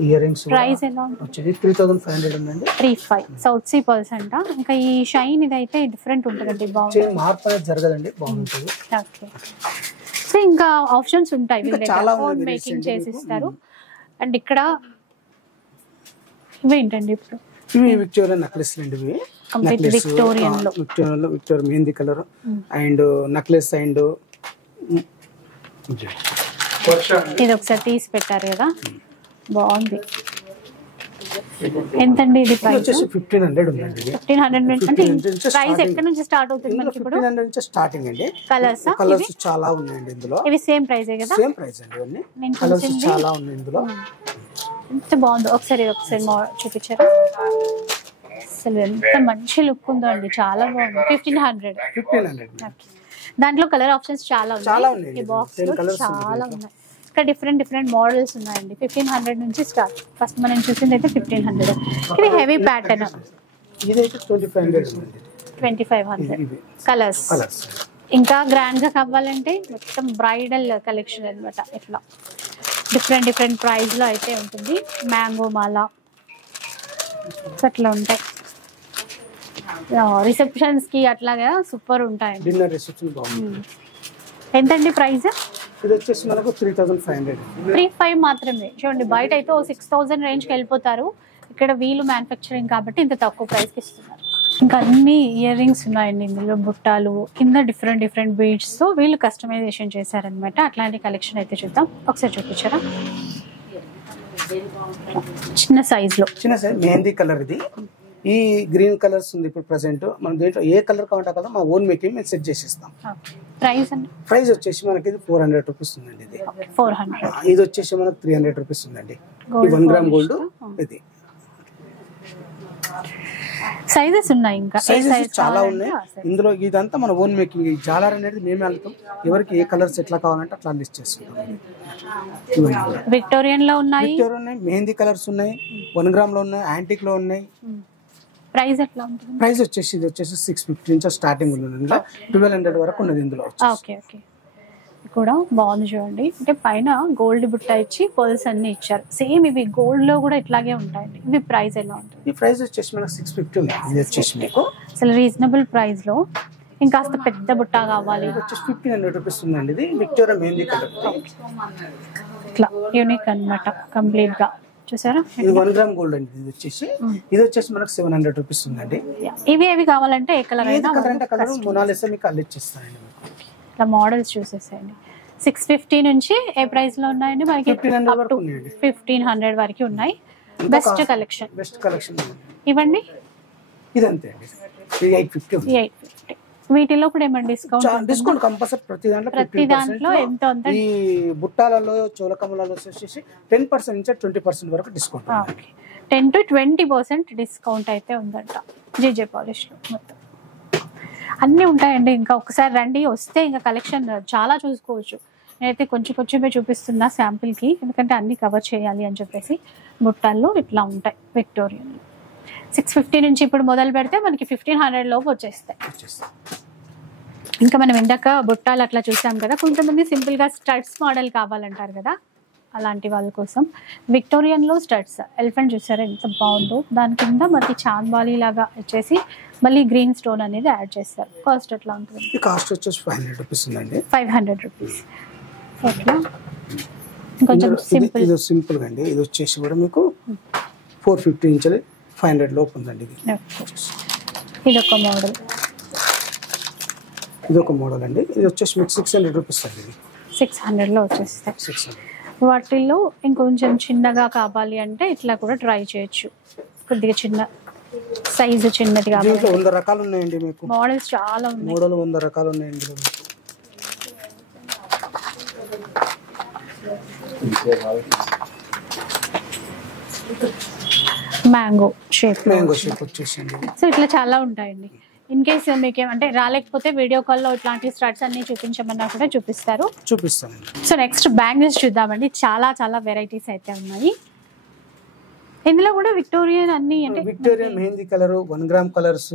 ఇయర్ రింగ్స్ ప్రైస్ ఎలా వచ్చేది 3500 ఉందండి. 35 సౌత్ సీ పల్స్ అంట. ఇంకా ఈ షైన్ ఇదైతే డిఫరెంట్ ఉంటుందండి, బాగుంటుంది. మార్పు అనేది జరగదండి, బాగుంటుంది. ఓకే, సో ఇంకా ఆప్షన్స్ ఉంటాయి, చాలా మేకింగ్ చేసిస్తారు. అండ్ ఇక్కడ ఇవేంటండి ఇప్పుడు? ఇవి విక్టోరియా నెక్లెస్ అండి. ఇవి విక్టోరియన్ లో Victoria mehndi colour and necklace and ఇది ఒకసారి తీసి పెట్టారు కదా, బాగుంది. ఎంతండి ఇది ప్రైస్? 1500 ఉందండి. 1500 నుంచి అంటే ప్రైస్ ఎక్కడ నుంచి స్టార్ట్ అవుతుంది మనకి? ఇప్పుడు 1500 నుంచి స్టార్టింగ్ అండి. కలర్స్ చాలా ఉన్నాయండి ఇందులో. ఇవి సేమ్ ప్రైస్ కదా? సేమ్ ప్రైస్ అండి. ఇవన్నీ కలర్స్ చాలా ఉన్నాయి ఇందులో. ఎంత బాగుందో ఒకసారి చూపించారా? అసలు ఎంత మంచి లుక్ ఉందో అండి, చాలా బాగుంది. 1500. దాంట్లో కలర్ ఆప్షన్స్ చాలా ఉన్నాయి. ఈ బాక్స్ లో చాలా ఉన్నాయి. ఇక్కడ డిఫరెంట్ మోడల్స్ ఉన్నాయండి. 1500 నుంచి స్టార్ట్. ఫస్ట్ మనం చూసింది అయితే 1500. ఇది హెవీ ప్యాటర్న్. ఇదైతే 2500 కలర్స్. ఇంకా గ్రాండ్ గా కావాలంటే మొత్తం బ్రైడల్ కలెక్షన్ అనమాట. ఇట్లా డిఫరెంట్ ప్రైస్ లో అయితే ఉంటుంది. మ్యాంగో మాల అట్లా ఉంటాయి. రిసెప్షన్స్ కి అట్లాగా సూపర్ ఉంటాయి. డిన్నర్ రిసెప్షన్ బాగుంది. ఎంతండి ప్రైస్? ఇది వచ్చేసి మనకు 3500. 35 మాత్రమే. చూడండి, బయట అయితే 6000 రేంజ్ కి వెళ్ళిపోతారు. ఇక్కడ వీళ్ళు మ్యానుఫ్యాక్చరింగ్ కాబట్టి ఇంత తక్కువ ప్రైస్ కి ఇస్తున్నారు. ఇంకా అన్ని ఇయర్ రింగ్స్ ఉన్నాయండి ఇందులో, బుట్టాలు కింద డిఫరెంట్ బీడ్స్ తో వీళ్ళు కస్టమైజేషన్ చేశారనమాట. అట్లాంటి కలెక్షన్ అయితే చూద్దాం. ఒకసారి చూపించారా? చిన్న సైజ్ మెహందీ కలర్. ఇది ఈ గ్రీన్ కలర్స్ ఉంది ఇప్పుడు ప్రెసెంట్. మనం దీంట్లో ఏ కలర్ కావాలంటే కదా మా ఓన్ మేకింగ్ మేము సెట్ చేసిస్తాం. ప్రైస్ వచ్చేసి మనకి ఇది 400 రూపీస్ ఉందండి. ఇది 400. ఇది వచ్చేసి మనకి 300 రూపీస్ ఉందండి. 1 గ్రామ్ గోల్డ్. ఇది సైజెస్ ఉన్నాయి, ఇంకా సైజెస్ చాలా ఉన్నాయి ఇందులో. ఇదంతా మన ఓన్ మేకింగ్. ఈ జాలర్ అనేది మేమే అల్లుతాం. ఎవరికి ఏ కలర్స్ ఎట్లా కావాలంటే అట్లా లిస్ట్ చేసుకుంటాం. విక్టోరియన్ లో ఉన్నాయి, మెహందీ కలర్స్ ఉన్నాయి, 1 గ్రామ్ లో ఉన్నాయి, యాంటిక్ లో ఉన్నాయి. ప్రైస్ ఎట్లా ఉంటుంది? ప్రైస్ వచ్చేసి ఇది వచ్చేసి 650 నుంచి స్టార్టింగ్ ఉంది. 1200 వరకు ఉన్నది ఇందులో. ఓకే, కూడా బాగుంది చూడండి. అంటే పైన గోల్డ్ బుట్ట ఇచ్చి పర్ల్స్ అన్ని ఇచ్చారు. సేమ్ ఇవి గోల్డ్ లో కూడా ఇట్లాగే ఉంటాయండి. ఇవి ప్రైస్ ఎలా ఉంటుంది? ఈ ప్రైస్ వచ్చేసి మనకు 650 ఉంది. ఇది వచ్చేసి మీకు అసలు రీజనబుల్ ప్రైస్ లో. ఇంకాస్త పెద్ద బుట్ట కావాలి, వచ్చేసి 1500 రూపీస్ ఉందండి. ఇది విక్టోరియా మెహందీ కలర్. ఇట్లా యూనిక్ అన్నమాట కంప్లీట్ గా. చూసారా? ఇది 1 గ్రామ్ గోల్డ్ అండి. ఇది వచ్చేసి మనకు 700 రూపీస్ ఉందండి. ఇవి కావాలంటే ఏ కలర్ అయినా కలర్ మొనాలిసా మీకు అల్లిచ్చిస్తానండి. ఇట్లా మోడల్స్ చూసేసేయండి. 650 నుంచి ఏ ప్రైస్ లో ఉన్నాయండి? మనకి 1500 వరకు ఉన్నాయి. Best collection. ఇవ్వండి. ఇదంతే అండి. 850 వీటిలో కూడా ఏమైనా డిస్కౌంట్ కంపల్సరీ ప్రతి దాంట్లో ఎంత ఉంది? ఈ బుట్టాలలో చోలకములలో వచ్చేసి 10% నుంచి 20% వరకు డిస్కౌంట్. 10 to 20% డిస్కౌంట్ అయితే ఉందంట జీజే పాలిష్ లో. మొత్తం అన్నీ ఉంటాయండి. ఇంకా ఒకసారి రండి, వస్తే ఇంకా కలెక్షన్ చాలా చూసుకోవచ్చు. నేనైతే కొంచెమే చూపిస్తున్నా శాంపిల్కి, ఎందుకంటే అన్ని కవర్ చేయాలి అని చెప్పేసి. బుట్టాల్లో ఇట్లా ఉంటాయి విక్టోరియన్. 650 నుంచి ఇప్పుడు మొదలు పెడితే మనకి 1500 లోపు వచ్చేస్తాయి. ఇంకా మనం ఇందాక బుట్టాలు అట్లా చూసాం కదా, కొంతమంది సింపుల్గా స్టడ్స్ మోడల్ కావాలంటారు కదా, అలాంటి వాళ్ళ కోసం విక్టోరియన్లో స్టడ్స్ ఎలిఫెంట్ చూసారా ఎంత బాగుందో. దాని కింద మనకి చాంబాలి లాగా వచ్చేసి మళ్ళీ గ్రీన్ స్టోన్ అనేది యాడ్ చేస్తారు. కాస్ట్ ఎట్లా ఉంటుంది? కాస్ట్ వచ్చేసి 500 రూపీస్ ఉందండి. 500 రూపీస్. ఎట్లా కొంచెం సింపుల్, ఇది సింపుల్ అండి. ఇది వచ్చేసి కూడా మీకు 450 నుంచి 500 లోపు ఉందండి. ఇదొక మోడల్, ఇదొక మోడల్ అండి. ఇది వచ్చేసి మీకు 600 రూపీస్ అండి. 600 లో వచ్చేస్తాయి. 600. వాటిల్లో ఇంకొంచెం చిన్నగా కావాలి అంటే ఇట్లా కూడా ట్రై చేయొచ్చు. కొద్దిగా చిన్న సైజు చిన్నది కావాలి. 100 రకాలు ఉన్నాయండి మీకు. మోడల్స్ చాలా ఉన్నాయి. 100 రకాలు ఉన్నాయండి. మ్యాంగో షేప్ వచ్చేసింది. సో ఇట్లా చాలా ఉంటాయండి. ఇన్ కేస్ మీకు ఏమంటే రాలేకపోతే వీడియో కాల్లో ఇట్లాంటి స్టార్ట్స్ అన్ని చూపించమన్నా కూడా చూపిస్తాను. సో నెక్స్ట్ బ్యాంగిల్స్ చూద్దామండి. చాలా వెరైటీస్ అయితే ఉన్నాయి. ఇందులో కూడా విక్టోరియన్ అన్ని అంటే Victorian mehndi colour, 1 gram colours,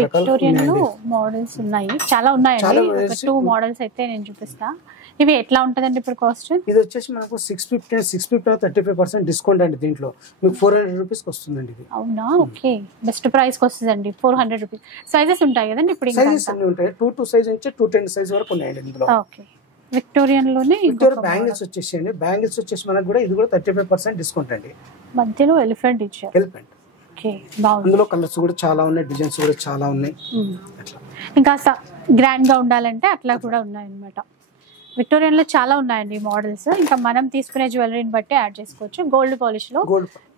Victorian లో మోడల్స్ ఉన్నాయి, చాలా ఉన్నాయండి. ఒక 2 మోడల్స్ అయితే నేను చూపిస్తా. ఇవి ఎట్లా ఉంటదండి ఇప్పుడు కాస్ట్? ఇది వచ్చేసి మనకు 650 35% డిస్కౌంట్ అండి. దీంట్లో మీకు 400 రూపీస్ వస్తుందండి. ఇది అవునా? ఓకే, బెస్ట్ ప్రైస్ కి వస్తుందండి 400 రూపీస్. సైజెస్ ఉంటాయి కదండి ఇప్పుడు? సైజెస్ అన్ని ఉంటాయి. 2 సైజ్ నుంచి 210 సైజ్ వరకు ఉన్నాయండి ఇందులో. ఓకే, విక్టోరియన్ లోనే బ్యాంగిల్స్ వచ్చేసి బ్యాంగిల్స్ వచ్చేసి మనకు కూడా ఇది కూడా 35% డిస్కౌంట్ అండి. మధ్యలో ఎలిఫెంట్ ఇచ్చారు. ఎలిఫెంట్. ఓకే, బాగుంది. అందులో కలర్స్ కూడా చాలా ఉన్నాయి, డిజైన్స్ కూడా చాలా ఉన్నాయి. ఇంకా గ్రాండ్ గా ఉండాలంటే అట్లా కూడా ఉన్నాయి అన్నమాట. విక్టోరియన్ లో చాలా ఉన్నాయండి మోడల్స్. ఇంకా మనం తీసుకునే జ్యువెలరీని బట్టి యాడ్ చేసుకోవచ్చు. గోల్డ్ పాలిష్ లో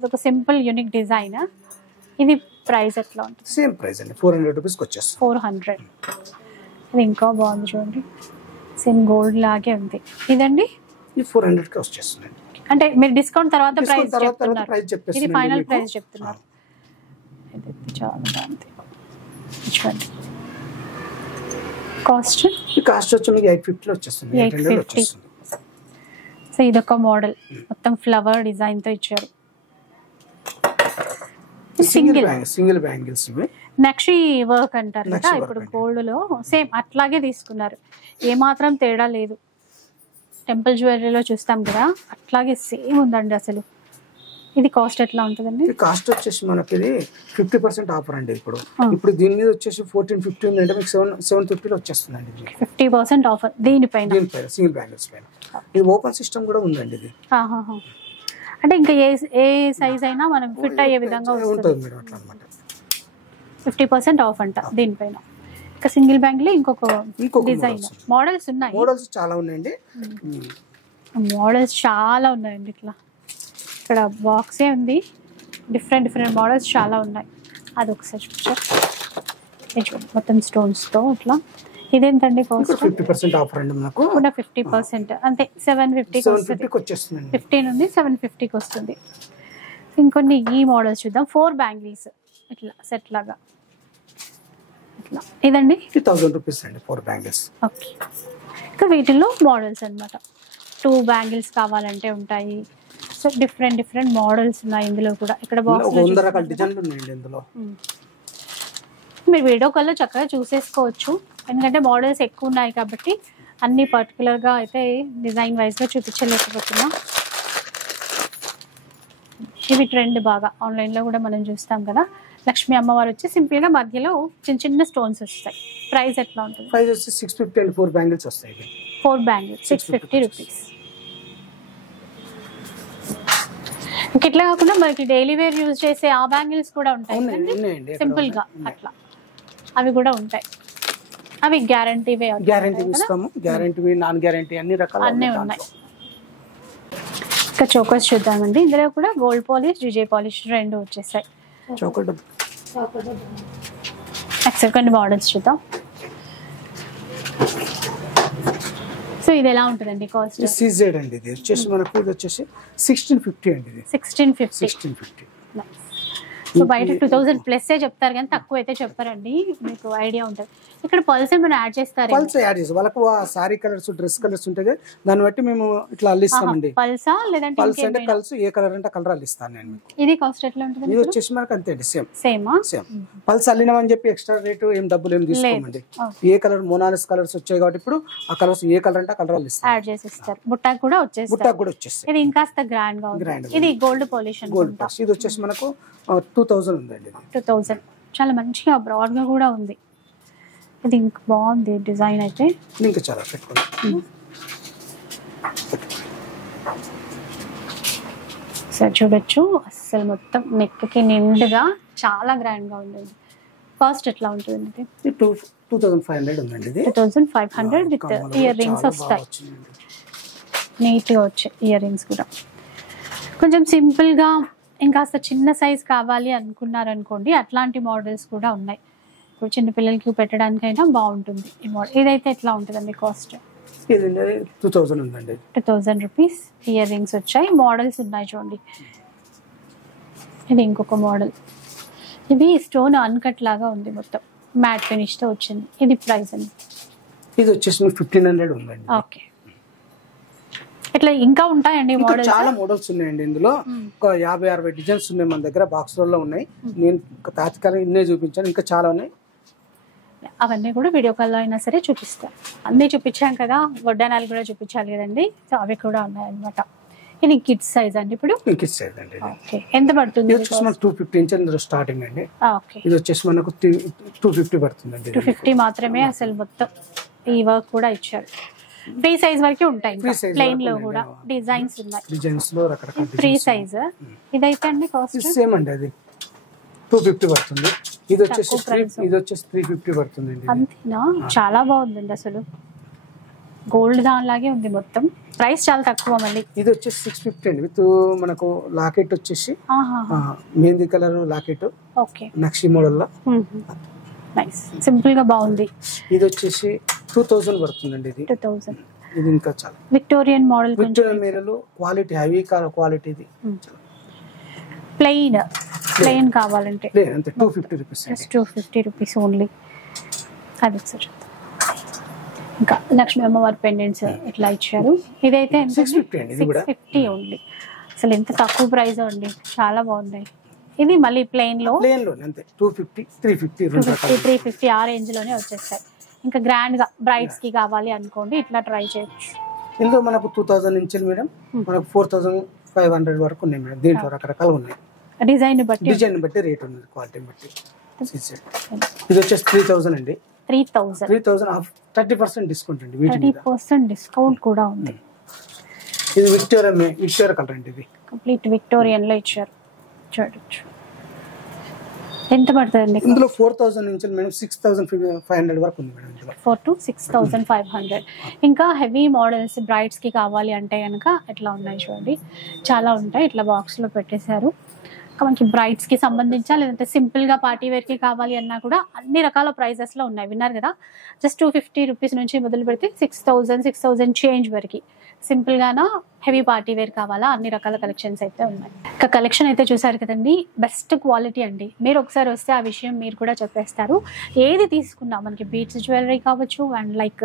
ఒక సింపుల్ యూనిక్ డిజైన్. ఇది ప్రైస్ ఎట్లా ఉంటుంది? సేమ్ ప్రైస్ అండి, 400 రూపీస్కి వచ్చేస్తుంది. 400. ఇది ఇంకా బాగుంది చూడండి, సేమ్ గోల్డ్ లాగే ఉంది. ఇదండి ఇది 400కి వచ్చేస్తుంది. అంటే మీరు డిస్కౌంట్ తర్వాత ప్రైస్ చెప్తున్నారు, ఇది ఫైనల్ ప్రైస్ చెప్తున్నారు. ఇది చాలా బాగుంది చూడండి. కాస్ట్ వచ్చి మీకు 850 వచ్చేస్తుంది. 850. సో ఇదొక మోడల్, మొత్తం ఫ్లవర్ డిజైన్ తో ఇచ్చారు. సింగిల్ బ్యాంగిల్స్ నక్షి వర్క్ అంటారు కదా, ఇప్పుడు గోల్డ్ లో సేమ్ అట్లాగే తీసుకున్నారు. ఏమాత్రం తేడా లేదు. టెంపుల్ జ్యువెలరీలో చూస్తాం కదా, అట్లాగే సేమ్ ఉందండి అసలు. ఇది కాస్ట్ ఎట్లా ఉంటుందండి? కాస్ట్ వచ్చేసి మనకి ఇది 50% ఆఫర్ అండి. ఇప్పుడు దీని మీద వచ్చేసి 1450 అంటే మీకు 750 వచ్చేస్తుందండి. 50% ఆఫర్ దీనిపైన సింగిల్ బ్యాంగిల్స్ పైన. ఇది ఓపెన్ సిస్టమ్ కూడా ఉందండి. ఇది అంటే ఇంకా ఏ సైజ్ అయినా మనం ఫిట్ అయ్యే విధంగా ఉంటుంది మేడం. అట్లా అన్నమాట. 50% ఆఫ్ అంట దీనిపైన. ఇంకా సింగిల్ బ్యాంగిల్ ఇంకొక డిజైన్ మోడల్స్ ఉన్నాయి. మోడల్స్ చాలా ఉన్నాయండి. మోడల్స్ చాలా ఉన్నాయండి. ఇట్లా ఇక్కడ బాక్సే ఉంది, డిఫరెంట్ మోడల్స్ చాలా ఉన్నాయి. అది ఒకసారి చూపించారు మొత్తం స్టోన్స్తో ఇట్లా. ఇదేంటండి కాస్ట్? 50% ఆఫర్ అండి మనకు. 50% అంతే, 750కి వచ్చేస్తుంది. 15 ఉంది, 750కి వస్తుంది. ఇంకొన్ని ఈ మోడల్స్ చూద్దాం. 4 బ్యాంగిల్స్ ఇట్లా సెట్ లాగా ఇట్లా. ఇదండి 1000 రూపీస్ అండి 4 బ్యాంగిల్స్. ఓకే, ఇంకా వీటిల్లో మోడల్స్ అనమాట. 2 బ్యాంగిల్స్ కావాలంటే ఉంటాయి. సో డిఫరెంట్ మోడల్స్ ఉన్నాయి ఇందులో కూడా. ఇక్కడ బాక్స్ 100 రకాల డిజైన్లు ఉన్నాయండి ఇందులో. మీరు వీడియో కాల్లో చక్కగా చూసేసుకోవచ్చు, ఎందుకంటే మోడల్స్ ఎక్కువ ఉన్నాయి కాబట్టి అన్ని పర్టికులర్గా అయితే డిజైన్ వైజ్గా చూపించలేకపోతున్నా. ఇవి ట్రెండ్ బాగా ఆన్లైన్లో కూడా మనం చూస్తాం కదా. లక్ష్మీ అమ్మవారు వచ్చి సింపుల్గా మధ్యలో చిన్న స్టోన్స్ వస్తాయి. ప్రైస్ ఎట్లా ఉంటుంది? ప్రైస్ వచ్చి 650 అండ్ 4 బ్యాంగిల్స్ వస్తాయి. 4 బ్యాంగిల్స్ 650 రూపీస్. ఇట్లా కాకుండా మనకి డైలీ వేర్ యూజ్ చేసే ఆ బ్యాంగిల్స్ కూడా ఉంటాయి సింపుల్ గా అట్లా, అవి కూడా ఉంటాయి. అవి గ్యారంటీ ఇస్తాము. గ్యారంటీ, నాన్ గ్యారంటీ అన్ని రకాలు అన్నీ ఉన్నాయి. ఇంకా చోకర్స్ చూద్దామండి. ఇందులో కూడా గోల్డ్ పాలిష్, జీజే పాలిష్ రెండు వచ్చేసాయి. నెక్స్ట్ కొన్ని మోడల్స్ చూద్దాం. సో ఇది ఎలా ఉంటుందండి కాస్ట్? సీజెడ్ అండి, ఇది వచ్చేసి మనకు ఇది వచ్చేసి 1650 అండి. ఇది 1650. సో బయట 2000 ప్లస్ చెప్తారు కానీ తక్కువ అయితే చెప్పారండి, మీకు ఐడియా ఉంటుంది. ఇక్కడ పల్స్ ఏమైనా యాడ్ చేస్తారు? పల్స్ యాడ్ చేసి వాళ్ళకు సారీ కలర్స్ డ్రెస్ కలర్స్ ఉంటాయి కదా, దాన్ని బట్టి మేము ఇట్లా అల్లిస్తామండి. పల్సా లేదంటే పల్స్ అంటే కలర్స్ ఏ కలర్ అంటే కలర్ అల్లిస్తాను నేను. ఇది కాస్ట్ ఎట్లా ఉంటుంది? ఇది వచ్చేసి మనకు అంతే అండి, సేమ్. పల్స్ అల్లినామని చెప్పి ఎక్స్ట్రా రేటు ఏం డబ్బులు ఏం తీసుకోమండి. ఏ కలర్ మోనాలిస్ కలర్స్ వచ్చాయి కాబట్టి ఇప్పుడు ఆ కలర్స్ ఏ కలర్ అంటే ఆ కలర్ అల్లిస్తాం, యాడ్ చేసి ఇస్తారు. బుట్టాకు కూడా వచ్చేస్తాయి. ఇది ఇంకాస్త గ్రాండ్ గా ఉంది. ఇది గోల్డ్ పాలిష్. ఇది వచ్చేసి మనకు 2000 ఉందండి. 2000 చాలా మంచిగా బ్రాడ్ గా కూడా ఉంది. ఇది ఇంకా బాగుంది డిజైన్ అయితే. ఇంకా చాలా పెట్టుకోండి సార్, చూడొచ్చు అసలు మొత్తం నెక్ కి నిండుగా చాలా గ్రాండ్ గా ఉంది. కాస్ట్ ఎట్లా ఉంటుంది? 2500 ఉందండి. ఇది 2500 విత్ ఇయర్ రింగ్స్ వస్తాయి. నీట్ గా వచ్చాయి ఇయర్ రింగ్స్ కూడా. కొంచెం సింపుల్ గా ఇంకాస్త చిన్న సైజ్ కావాలి అనుకున్నారనుకోండి, అట్లాంటి మోడల్స్ కూడా ఉన్నాయి. ఇప్పుడు చిన్న పిల్లలకి పెట్టడానికైనా బాగుంటుంది ఈ మోడల్. ఇదైతే ఎట్లా ఉంటుందండి కాస్ట్? 2000 ఉందండి. 2000 రూపీస్. ఇయర్ రింగ్స్ వచ్చాయి, మోడల్స్ ఉన్నాయి చూడండి. ఇది ఇంకొక మోడల్. ఇది స్టోన్ అన్కట్ లాగా ఉంది, మొత్తం మ్యాట్ ఫినిష్ తో వచ్చింది. ఇది ప్రైస్ అండి. ఇది వచ్చేసి 1500 ఉందండి. ఓకే, ఇట్లా ఇంకా ఉంటాయండి మోడల్స్? చాలా మోడల్స్ ఉన్నాయండి. ఇందులో ఒక 50-60 డిజైన్స్ ఉన్నాయి మన దగ్గర, బాక్స్లలో ఉన్నాయి. నేను తాత్కాలిక ఇన్నే చూపించాను, ఇంకా చాలా ఉన్నాయి. అవన్నీ కూడా వీడియో కాల్లో అయినా సరే చూపిస్తాను. అన్నీ చూపించాం కదా, వడ్డానాలు కూడా చూపించాలి కదండి, సో అవి కూడా ఉన్నాయన్నమాట. ఇది కిడ్స్ సైజ్ అండి. ఇప్పుడు కిడ్స్ సైజ్ అండి. ఓకే, ఎంత పడుతుంది? 250 ఇంచెస్ స్టార్టింగ్ అండి. ఓకే, ఇది వచ్చేసి మనకు 250 పడుతుందండి. 250 మాత్రమే. అసలు మొత్తం ఈ వర్క్ కూడా ఇచ్చారు. ఫ్రీ సైజ్ వరకే ఉంటాయి, ప్లెయిన్ లో కూడా డిజైన్స్ ఉన్నాయి. డిజైన్స్ లో రకరకాల ఫ్రీ సైజ్. ఇదైతే అండి కాస్ట్ సేమ్ అండి, అది 250 పడుతుంది. ఇది వచ్చేసి 350 పడుతుంది. అంతేనా? చాలా బాగుందండి, అసలు గోల్డ్ దానిలాగే ఉంది మొత్తం. ప్రైస్ చాలా తక్కువ. మళ్ళీ ఇది వచ్చేసి 650 అండి, విత్ మనకు లాకెట్ వచ్చేసి మెహందీ కలర్ లాకెట్. ఓకే, నక్షి మోడల్ లో నైస్, సింపుల్ గా బాగుంది. ఇది వచ్చేసి 2000 పడుతుందండి. ఇది 2000. ఇది ఇంకా చాలా Victorian model. Victorian model quality, heavy quality. ఇది ప్లెయిన్ కావాలంటే అంతే 250 రూపీస్. 250 rupees only. అది సార్, ఇంకా లక్ష్మీ అమ్మవారి పెండెంట్స్ ఇట్లా ఇచ్చారు. ఇదైతే 650 ఓన్లీ. అసలు ఎంత తక్కువ ప్రైస్ అండి, చాలా బాగున్నాయి. ఇది మళ్ళీ ప్లెయిన్ లో అంతే 250, 350 ఆ రేంజ్ లోనే వచ్చేస్తాయి. ఇంకా గ్రాండ్ గా బ్రైడ్స్ కి కావాలి అనుకోండి, ఇట్లా ట్రై చేయొచ్చు. ఇందులో మనకు 2000 నుంచి మేడం మనకు 4500 వరకు ఉన్నాయి మేడం. దీంట్లో రకరకాలు ఉన్నాయి, డిజైన్ బట్టి రేట్ ఉంది, క్వాలిటీ బట్టి. ఇది వచ్చేసి 3000 అండి. 3000 30% డిస్కౌంట్ అండి. 30% డిస్కౌంట్ కూడా ఉంది. ఇది విక్టోరియా కలర్ అండి. ఇది కంప్లీట్ విక్టోరియన్ లో ఇచ్చారు, చూడొచ్చు. ఎంత పడుతుందండి ఇందులో? 4000 నుంచి మేడం 6500 వరకు ఉంది మేడం. 4 to 6500. ఇంకా హెవీ మోడల్స్ బ్రైడ్స్ కి కావాలి అంటే కనుక ఎట్లా ఉన్నాయి చూడండి, చాలా ఉంటాయి. ఇట్లా బాక్స్ లో పెట్టేశారు. మనకి బ్రైడ్స్ కి సంబంధించా లేదంటే సింపుల్ గా పార్టీ వేర్ కి కావాలి అన్నా కూడా అన్ని రకాల ప్రైజెస్ లో ఉన్నాయి. విన్నారు కదా, జస్ట్ 250 రూపీస్ నుంచి మొదలు పెడితే 6000 చేంజ్ వరకు. సింపుల్ గానా హెవీ పార్టీ వేర్ కావాలా, అన్ని రకాల కలెక్షన్స్ అయితే ఉన్నాయి. ఇంకా కలెక్షన్ అయితే చూసారు కదండి, బెస్ట్ క్వాలిటీ అండి. మీరు ఒకసారి వస్తే ఆ విషయం మీరు కూడా చెప్పేస్తారు. ఏది తీసుకున్నా మనకి బీట్స్ జ్యువెలరీ కావచ్చు, అండ్ లైక్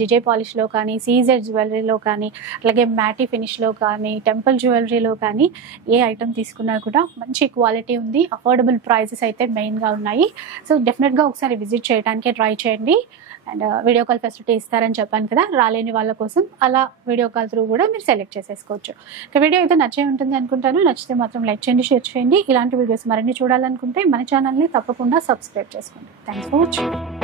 జిజే పాలిష్ లో కానీ, సీజెడ్ జ్యువెలరీలో కానీ, అలాగే మ్యాటీ ఫినిష్ లో కానీ, టెంపుల్ జ్యువెలరీలో కానీ ఏ ఐటమ్ తీసుకున్నా కూడా మంచి క్వాలిటీ ఉంది. అఫోర్డబుల్ ప్రైసెస్ అయితే మెయిన్ గా ఉన్నాయి. సో డెఫినెట్ గా ఒకసారి విజిట్ చేయడానికి ట్రై చేయండి. అండ్ వీడియో కాల్ ఫెసిలిటీ ఇస్తారని చెప్పాను కదా, రాలేని వాళ్ళ కోసం అలా వీడియో కాల్ త్రూ కూడా మీరు సెలెక్ట్ చేసేసుకోవచ్చు. ఇక వీడియో అయితే నచ్చే ఉంటుంది అనుకుంటాను. నచ్చితే మాత్రం లైక్ చేయండి, షేర్ చేయండి. ఇలాంటి వీడియోస్ మరిన్ని చూడాలనుకుంటే మన ఛానల్ని తప్పకుండా సబ్స్క్రైబ్ చేసుకోండి. Thanks for watching.